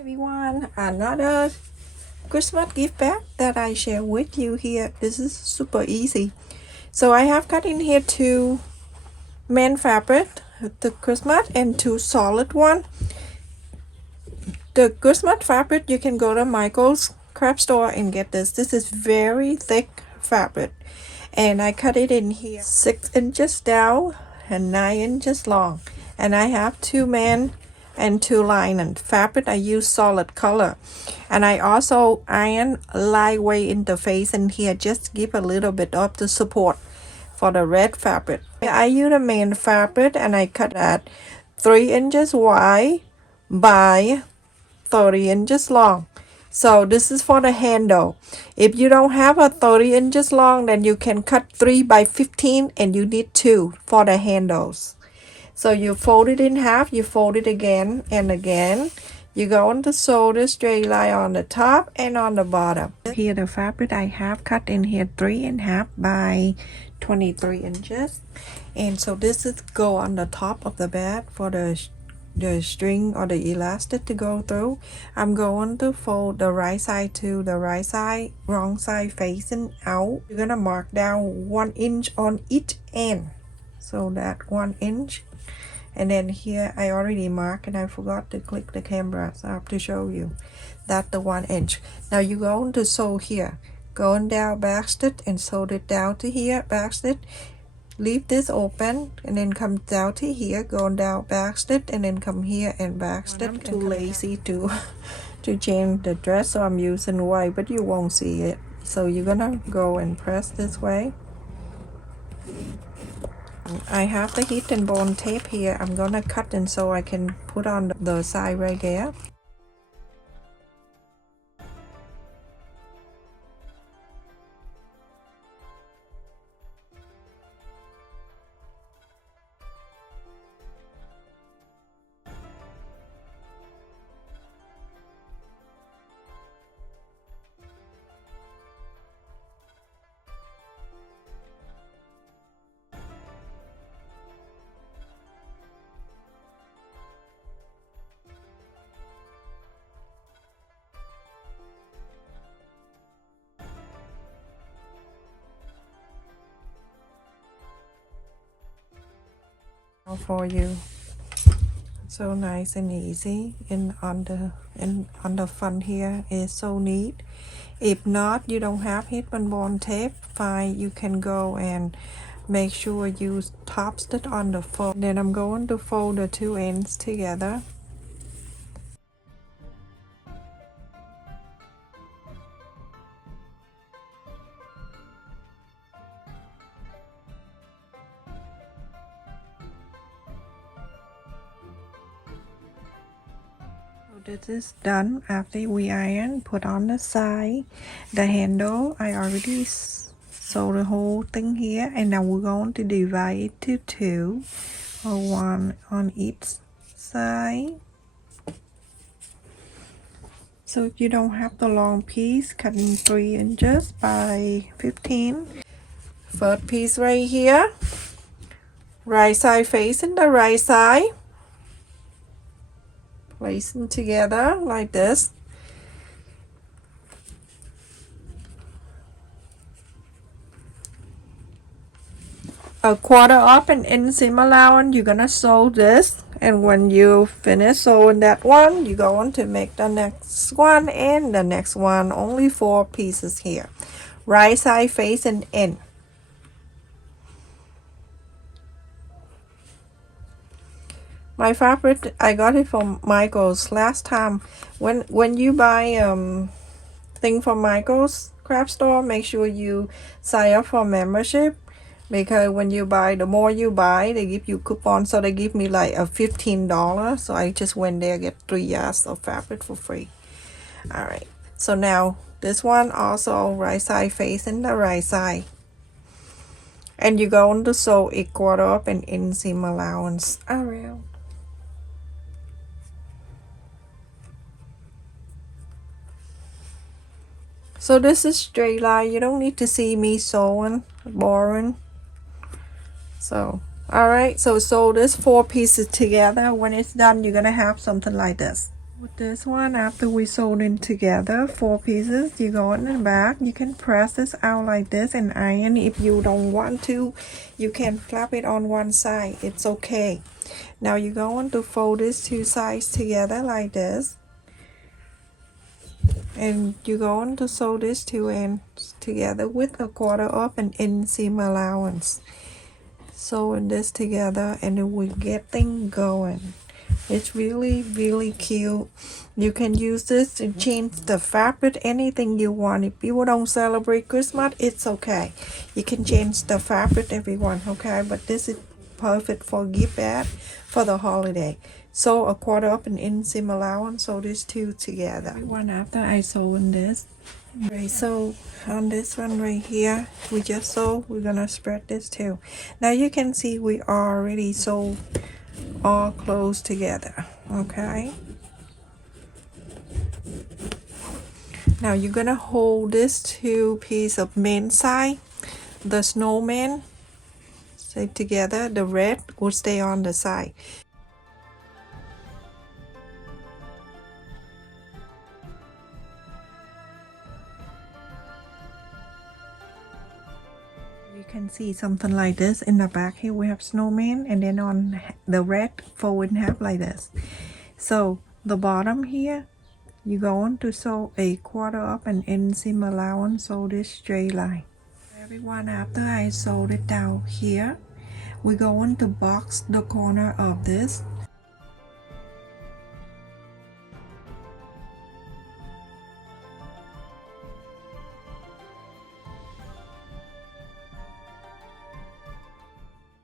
everyone, another Christmas gift bag that I share with you here. This is super easy. So I have cut in here two main fabric, the Christmas, and two solid one. The Christmas fabric, you can go to Michael's craft store and get this. This is very thick fabric, and I cut it in here 6 inches down and 9 inches long, and I have two main and two linen fabric. I use solid color, and I also iron lightweight interface in here, just give a little bit of the support for the red fabric. I use the main fabric and I cut at 3 inches wide by 30 inches long. So this is for the handle. If you don't have a 30 inches long, then you can cut 3 by 15 and you need 2 for the handles. So you fold it in half, you fold it again and again. You go on to sew the straight line on the top and on the bottom. Here the fabric I have cut in here 3.5 by 23 inches. And so this is go on the top of the bag for the string or the elastic to go through. I'm going to fold the right side to the right side, wrong side facing out. You're gonna mark down 1 inch on each end. So that 1 inch. And then here I already marked and I forgot to click the camera, so I have to show you that the 1 inch. Now you're going to sew here, going down back stitch and sew it down to here, back stitch. Leave this open and then come down to here, going down back stitch and then come here and back stitch. I'm too lazy to change the dress, so I'm using white, but you won't see it. So you're gonna go and press this way. I have the heat and bond tape here. I'm gonna cut and so I can put on the side right there. For you, so nice and easy. And on the front here is so neat. If not, you don't have heat and bond tape, fine, you can go and make sure you top stitch on the fold. Then I'm going to fold the two ends together. This is done after we iron. Put on the side. The handle I already sew the whole thing here, and now we're going to divide it to 2, or 1 on each side. So if you don't have the long piece, cut in 3 inches by 15. First piece right here, right side facing the right side. Place them together like this. A quarter up and inseam allowance, you're gonna sew this, and when you finish sewing that one, you're going to make the next one and the next one. Only 4 pieces here. Right side facing in. My fabric, I got it from Michael's last time. When you buy thing from Michael's craft store, make sure you sign up for membership, because when you buy, the more you buy, they give you coupon. So they give me like a $15. So I just went there, get 3 yards of fabric for free. All right. So now this one also right side facing the right side. And you're going to sew a quarter up and inseam allowance around. So this is straight line. You don't need to see me sewing, boring. So, all right. So sew this 4 pieces together. When it's done, you're gonna have something like this. With this one, after we sewed in together 4 pieces, you go in the back, you can press this out like this and iron. If you don't want to, you can flap it on one side, it's okay. Now you're going to fold these 2 sides together like this, and you're going to sew these 2 ends together with 1/4 of an inseam allowance. Sewing this together and it will get things going. It's really cute. You can use this to change the fabric anything you want. If you don't celebrate Christmas, it's okay. You can change the fabric, everyone, okay? But this is perfect for gift bag for the holiday. So 1/4 of an inseam allowance, sew these 2 together. One after I sew in this. Right, so on this one right here, we just sew, we're gonna spread this too. Now you can see we already sewed all close together, okay? Now you're gonna hold this 2 piece of main side, the snowman, stay together, the red will stay on the side. You can see something like this. In the back here we have snowman, and then on the red fold in half like this. So the bottom here, you're going to sew 1/4 of an inseam allowance, sew this straight line. Everyone, after I sewed it down here, we're going to box the corner of this.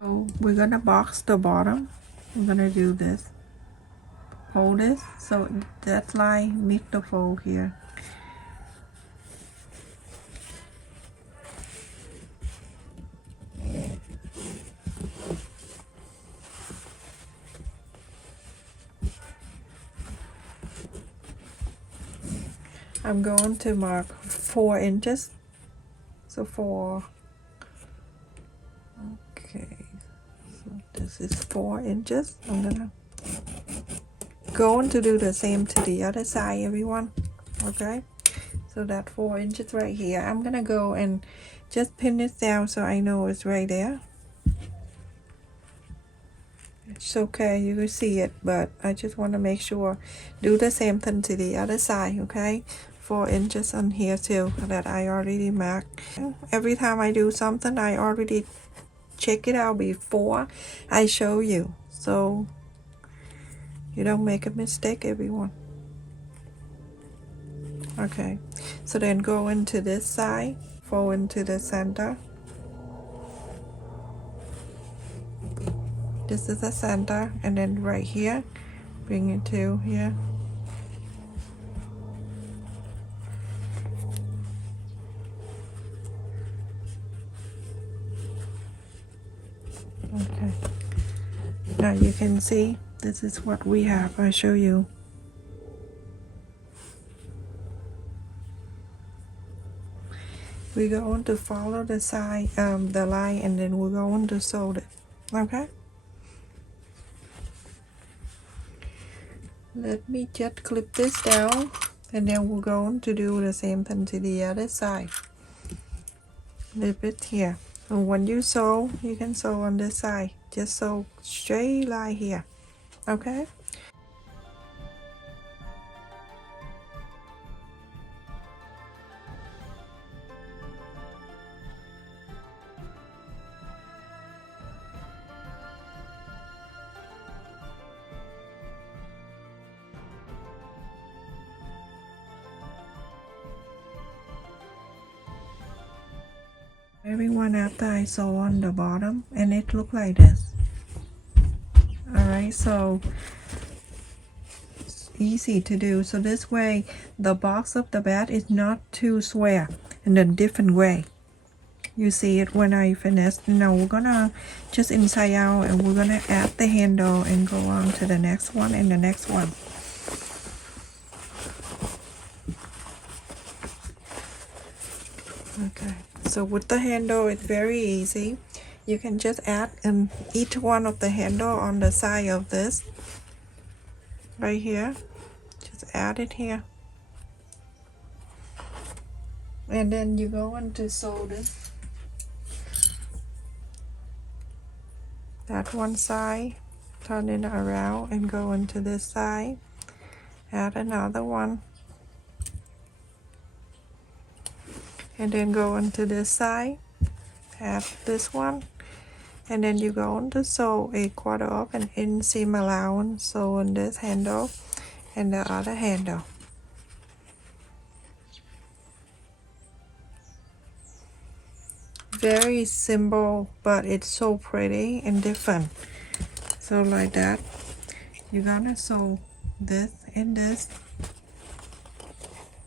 So we're gonna box the bottom. I'm gonna do this. Hold this so that line meet the fold here. I'm going to mark 4 inches. So 4. Okay. So this is 4 inches. I'm gonna going to do the same to the other side, everyone. Okay. So that 4 inches right here. I'm gonna go and just pin this down so I know it's right there. It's okay, you can see it, but I just want to make sure. Do the same thing to the other side, okay? 4 inches on here too, that I already marked. Every time I do something, I already check it out before I show you, so you don't make a mistake, everyone. Okay, so then go into this side, fold into the center. This is the center, and then right here, bring it to here. Okay, now you can see this is what we have. I'll show you. We're going to follow the side, the line, and then we're going to sew it. Okay, let me just clip this down, and then we're going to do the same thing to the other side. Clip it here. And when you sew, you can sew on this side. Just sew straight line here. Okay. Everyone, after I sew on the bottom, and it look like this. Alright, so it's easy to do. So this way the box of the bed is not too square, in a different way. You see it when I finish. Now we're gonna just inside out, and we're gonna add the handle and go on to the next one and the next one. Okay, so with the handle, it's very easy. You can just add in each one of the handle on the side of this right here. add it here, and then you go into sew this, that one side, turn it around and go into this side, add another one, and then go into this side, add this one, and then you go on to sew a 1/4 of an inch seam allowance, sew on this handle and the other handle. Very simple, but it's so pretty and different. So like that, you're gonna sew this and this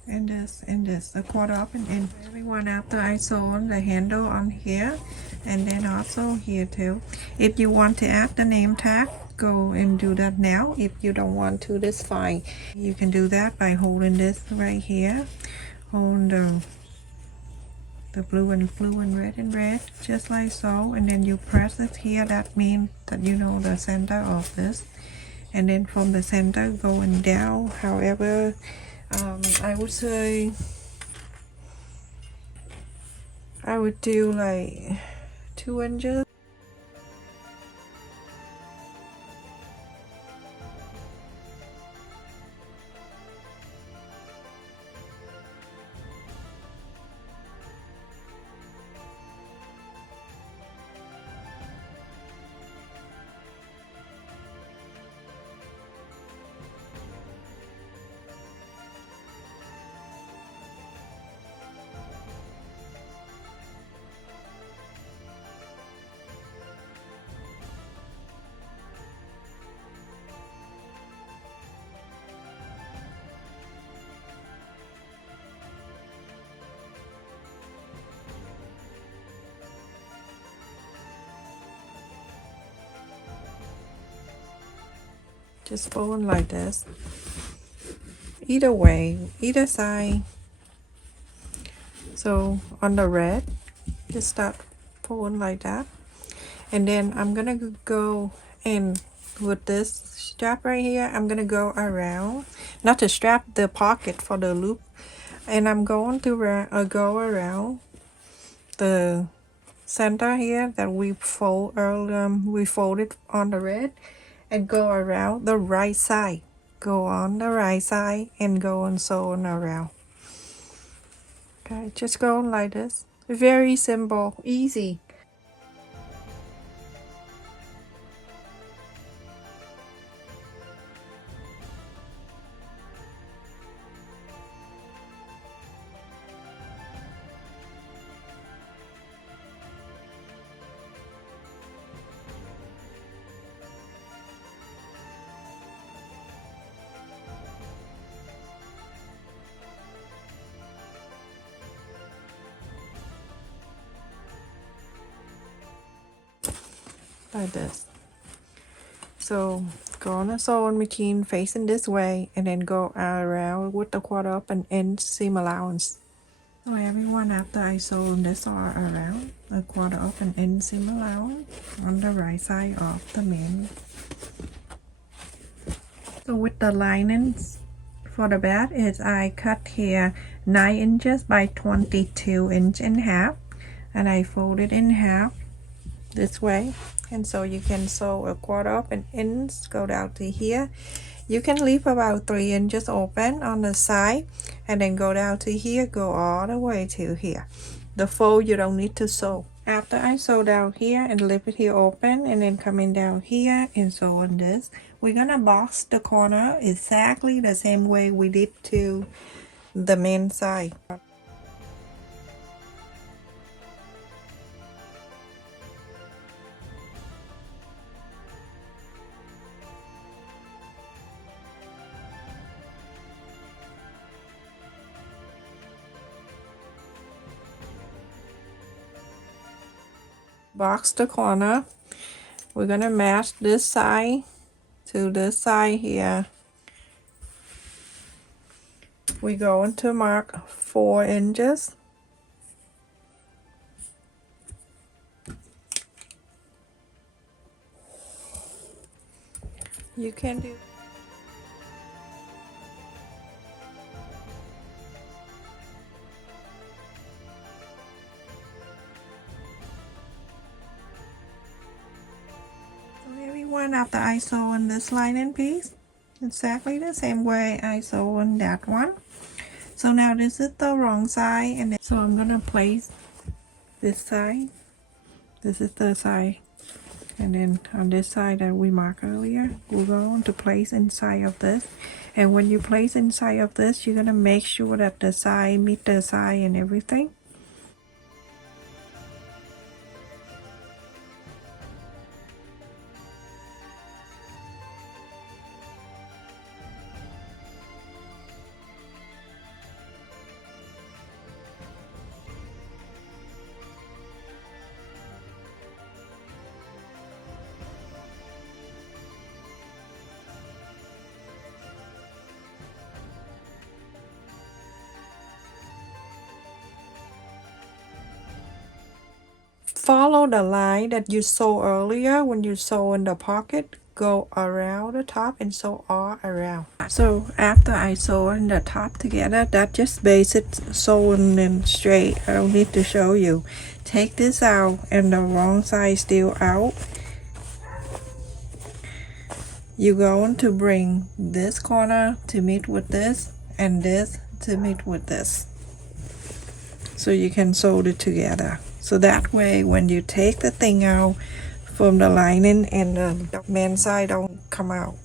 and this and this, a 1/4 of an inch. Everyone, after I sew on the handle on here and then also here too. If you want to add the name tag, go and do that now. If you don't want to, that's fine. You can do that by holding this right here, hold the blue and red and red, just like so, and then you press it here. That means that you know the center of this, and then from the center going down, however, I would say I would do like 2 inches. Just fold like this, either way, either side. So on the red, just start folding like that, and then I'm gonna go in with this strap right here. I'm gonna go around, not the strap, the pocket for the loop, and I'm going to go around the center here that we fold earlier. We folded on the red, and go around the right side. Go on the right side and go and sew on around. Okay, just go like this. Very simple, easy. Like this. So go on a sewing machine facing this way, and then go around with the 1/4 of an inch seam allowance. So everyone, after I sew this all around, a 1/4 of an inch seam allowance on the right side of the main. So with the linings for the back is I cut here 9 inches by 22 inch and half, and I fold it in half this way, and so you can sew a 1/4 of an inch, go down to here. You can leave about 3 inches open on the side, and then go down to here, go all the way to here. The fold you don't need to sew. After I sew down here and leave it here open, and then coming down here and sew on this, we're gonna box the corner exactly the same way we did to the main side. Box the corner. We're gonna match this side to this side here. We're going to mark 4 inches. You can do everyone, after I sew on this lining piece, exactly the same way I sew on that one. So now this is the wrong side, and then, so I'm gonna place this side. This is the side, and then on this side that we marked earlier, we're going to place inside of this. And when you place inside of this, you're gonna make sure that the side meet the side and everything. Follow the line that you sew earlier when you sew in the pocket. Go around the top and sew all around. So after I sew in the top together, that's just basic sewing and straight. I don't need to show you. Take this out and the wrong side still out. You're going to bring this corner to meet with this and this to meet with this, so you can sew it together. So that way when you take the thing out from the lining and the man side don't come out.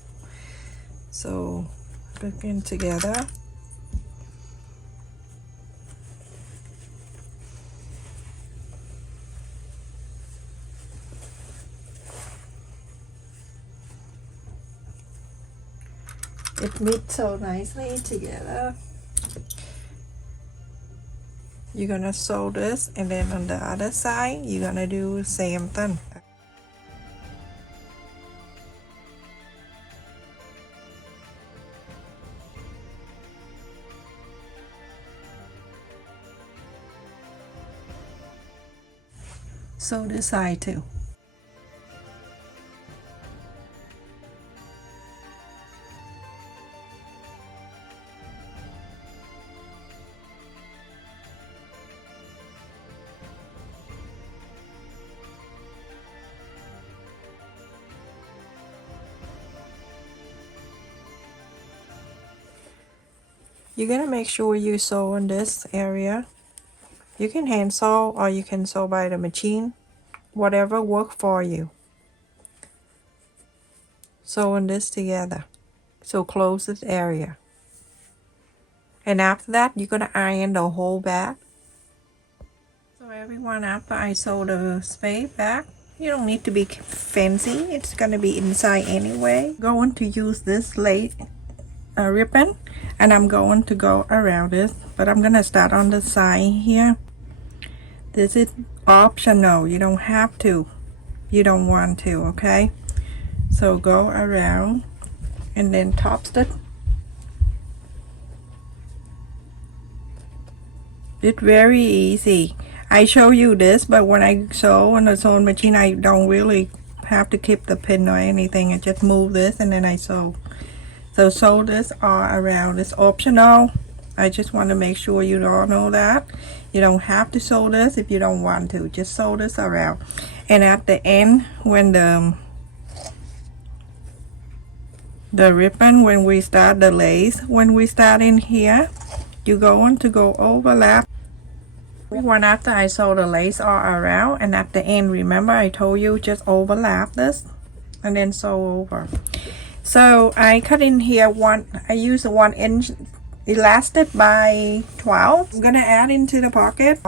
So put them together. It meets so nicely together. You're gonna sew this, and then on the other side you're gonna do the same thing. Sew this side too. You're gonna make sure you sew in this area. You can hand sew or you can sew by the machine, whatever works for you. Sewing this together, so close this area. And after that, you're gonna iron the whole back. So everyone, after I sew the space back, you don't need to be fancy. It's gonna be inside anyway. I'm going to use this lace ribbon, and I'm going to go around this, but I'm gonna start on the side here. This is optional. You don't have to. You don't want to, okay? So go around and then top stitch. It's very easy. I show you this, but when I sew on the sewing machine, I don't really have to keep the pin or anything. I just move this and then I sew. So sew this all around. It's optional. I just want to make sure you all know that. You don't have to sew this if you don't want to. Just sew this around. And at the end, when the ribbon, when we start the lace, when we start in here, you're going to go overlap. One after I sew the lace all around, and at the end, remember I told you just overlap this and then sew over. So I cut in here I use a 1 inch elastic by 12. I'm gonna add into the pocket.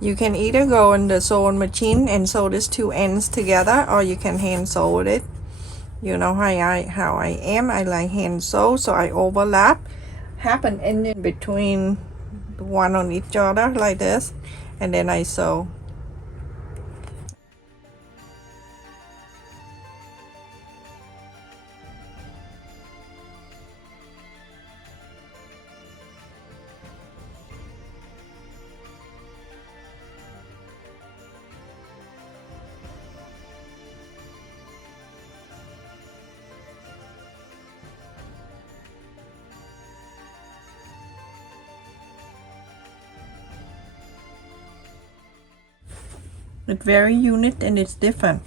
You can either go in the sewing machine and sew these two ends together, or you can hand sew it. You know how I am. I like hand sew, so I overlap, have an end in between, one on each other like this, and then I sew. It's very unique and it's different,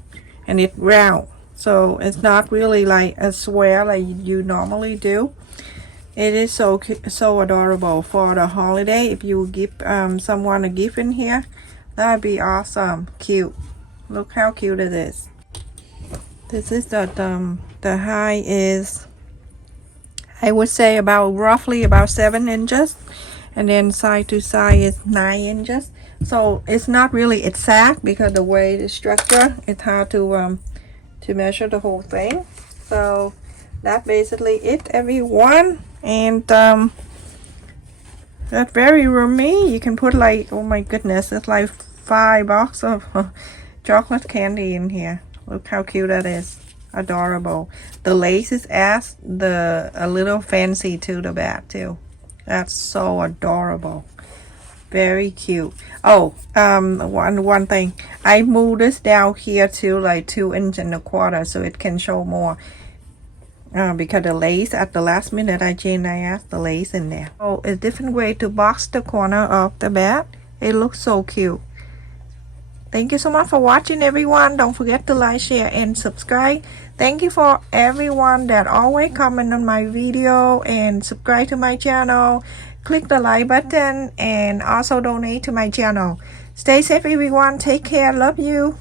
and it's round, so it's not really like a square like you normally do. It is so adorable for the holiday. If you give someone a gift in here, that'd be awesome. Cute. Look how cute it is. This is the height is, I would say, about roughly about 7 inches, and then side to side is 9 inches. So it's not really exact because the way the structure, it's hard to measure the whole thing. So that's basically it, everyone. And that's very roomy. You can put like, oh my goodness, it's like 5 boxes of chocolate candy in here. Look how cute that is. Adorable. The lace is adds a little fancy to the back too. That's so adorable. Very cute. Oh, one thing, I moved this down here to like 2.25 inches so it can show more. Because the lace at the last minute I asked the lace in there. Oh, a different way to box the corner of the bed. It looks so cute. Thank you so much for watching, everyone. Don't forget to like, share, and subscribe. Thank you for everyone that always comment on my video and subscribe to my channel. Click the like button and also donate to my channel. Stay safe, everyone. Take care. Love you.